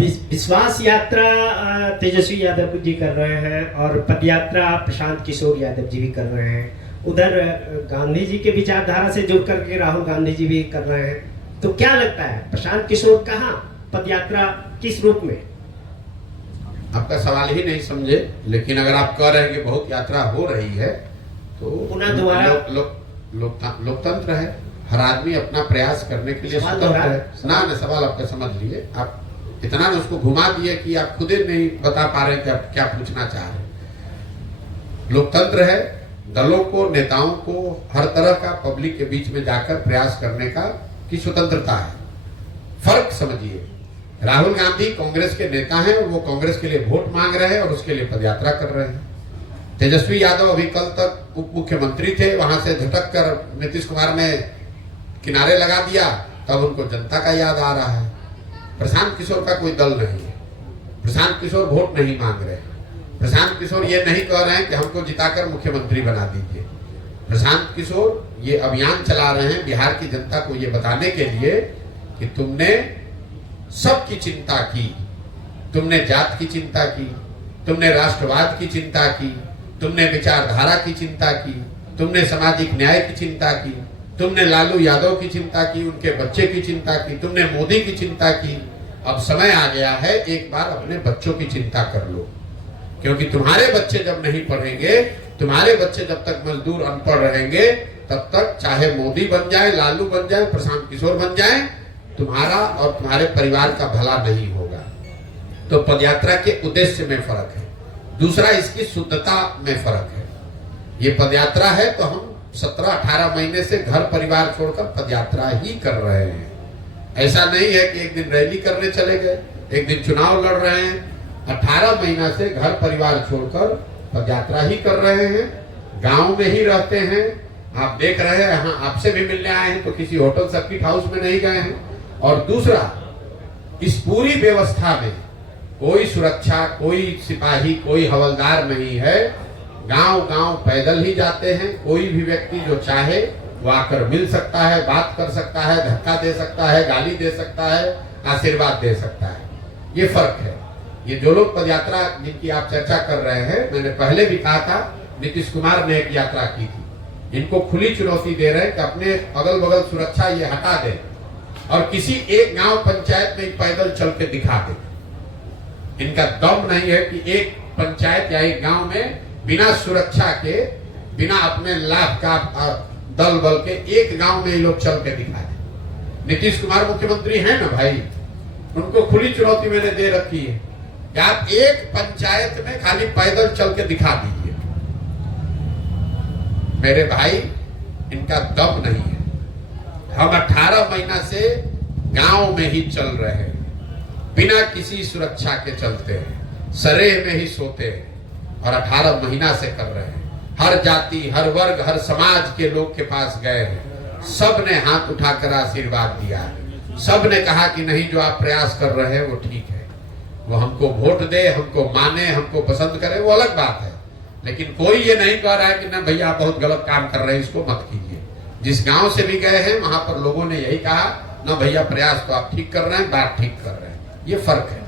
विश्वास यात्रा तेजस्वी यादव जी कर रहे हैं और पद यात्रा प्रशांत किशोर यादव जी भी कर रहे हैं। उधर गांधी जी के विचारधारा से जुड़ करके राहुल गांधी जी भी कर रहे हैं। तो क्या लगता है प्रशांत किशोर कहाँ, पद यात्रा किस रूप में? आपका सवाल ही नहीं समझे, लेकिन अगर आप कह रहे हैं कि बहुत यात्रा हो रही है तो पुनः दोबारा लोकतंत्र है, हर आदमी अपना प्रयास करने के लिए स्वतंत्र है। ना सवाल आपका समझ लिए, आप इतना ना उसको घुमा दिए कि आप खुद ही नहीं बता पा रहे कि आप क्या पूछना चाह रहे हैं। लोकतंत्र है, दलों को, नेताओं को हर तरह का पब्लिक के बीच में जाकर प्रयास करने का की स्वतंत्रता है। फर्क समझिए, राहुल गांधी कांग्रेस के नेता हैं और वो कांग्रेस के लिए वोट मांग रहे हैं और उसके लिए पदयात्रा कर रहे हैं। तेजस्वी यादव अभी कल तक उप मुख्यमंत्री थे, वहां से झटक कर नीतीश कुमार ने किनारे लगा दिया, तब उनको जनता का याद आ रहा है। प्रशांत किशोर का कोई दल नहीं है, प्रशांत किशोर वोट नहीं मांग रहे हैं। प्रशांत किशोर ये नहीं कह रहे हैं कि हमको जिताकर मुख्यमंत्री बना दीजिए। प्रशांत किशोर ये अभियान चला रहे हैं बिहार की जनता को ये बताने के लिए कि तुमने सबकी चिंता की, तुमने जात की चिंता की, तुमने राष्ट्रवाद की चिंता की, तुमने विचारधारा की चिंता की, तुमने सामाजिक न्याय की चिंता की, तुमने लालू यादव की चिंता की, उनके बच्चे की चिंता की, तुमने मोदी की चिंता की। अब समय आ गया है, एक बार अपने बच्चों की चिंता कर लो, क्योंकि तुम्हारे बच्चे जब नहीं पढ़ेंगे, तुम्हारे बच्चे जब तक मजदूर अनपढ़ रहेंगे, तब तक चाहे मोदी बन जाए, लालू बन जाए, प्रशांत किशोर बन जाए, तुम्हारा और तुम्हारे परिवार का भला नहीं होगा। तो पदयात्रा के उद्देश्य में फर्क है। दूसरा, इसकी शुद्धता में फर्क है। ये पदयात्रा है तो हम 17-18 महीने से घर परिवार छोड़कर पदयात्रा ही कर रहे हैं। ऐसा नहीं है कि एक दिन रैली करने चले गए, एक दिन चुनाव लड़ रहे हैं। 18 महीना से घर परिवार छोड़कर पदयात्रा ही कर रहे हैं, गांव में ही रहते हैं। आप देख रहे हैं, हाँ, आपसे भी मिलने आए हैं तो किसी होटल सर्किट हाउस में नहीं गए हैं। और दूसरा, इस पूरी व्यवस्था में कोई सुरक्षा, कोई सिपाही, कोई हवलदार नहीं है। गांव गांव पैदल ही जाते हैं। कोई भी व्यक्ति जो चाहे वो आकर मिल सकता है, बात कर सकता है, धक्का दे सकता है, गाली दे सकता है, आशीर्वाद दे सकता है। ये फर्क है। ये जो लोग पदयात्रा जिनकी आप चर्चा कर रहे हैं, मैंने पहले भी कहा था, नीतीश कुमार ने एक यात्रा की थी। इनको खुली चुनौती दे रहे हैं कि अपने अगल बगल सुरक्षा ये हटा दें और किसी एक गांव पंचायत में पैदल चल के दिखा दें। इनका दम नहीं है कि एक पंचायत या एक गांव में बिना सुरक्षा के, बिना अपने लाभ का दल बल के एक गांव में ये लोग चल के दिखा दें। नीतीश कुमार मुख्यमंत्री हैं ना भाई, उनको खुली चुनौती मैंने दे रखी है कि आप एक पंचायत में खाली पैदल चल के दिखा दीजिए। मेरे भाई, इनका दम नहीं है। हम 18 महीना से गांव में ही चल रहे हैं, बिना किसी सुरक्षा के चलते हैं, सरेह में ही सोते हैं और 18 महीना से कर रहे हैं। हर जाति, हर वर्ग, हर समाज के लोग के पास गए हैं। सब ने हाथ उठाकर आशीर्वाद दिया है। सब ने कहा कि नहीं, जो आप प्रयास कर रहे हैं वो ठीक है। वो हमको वोट दे, हमको माने, हमको पसंद करे, वो अलग बात है। लेकिन कोई ये नहीं कह रहा है कि ना भैया आप बहुत गलत काम कर रहे हैं, इसको मत कीजिए। जिस गांव से भी गए हैं वहां पर लोगों ने यही कहा, ना भैया प्रयास तो आप ठीक कर रहे हैं, बात ठीक कर रहे हैं। ये फर्क है।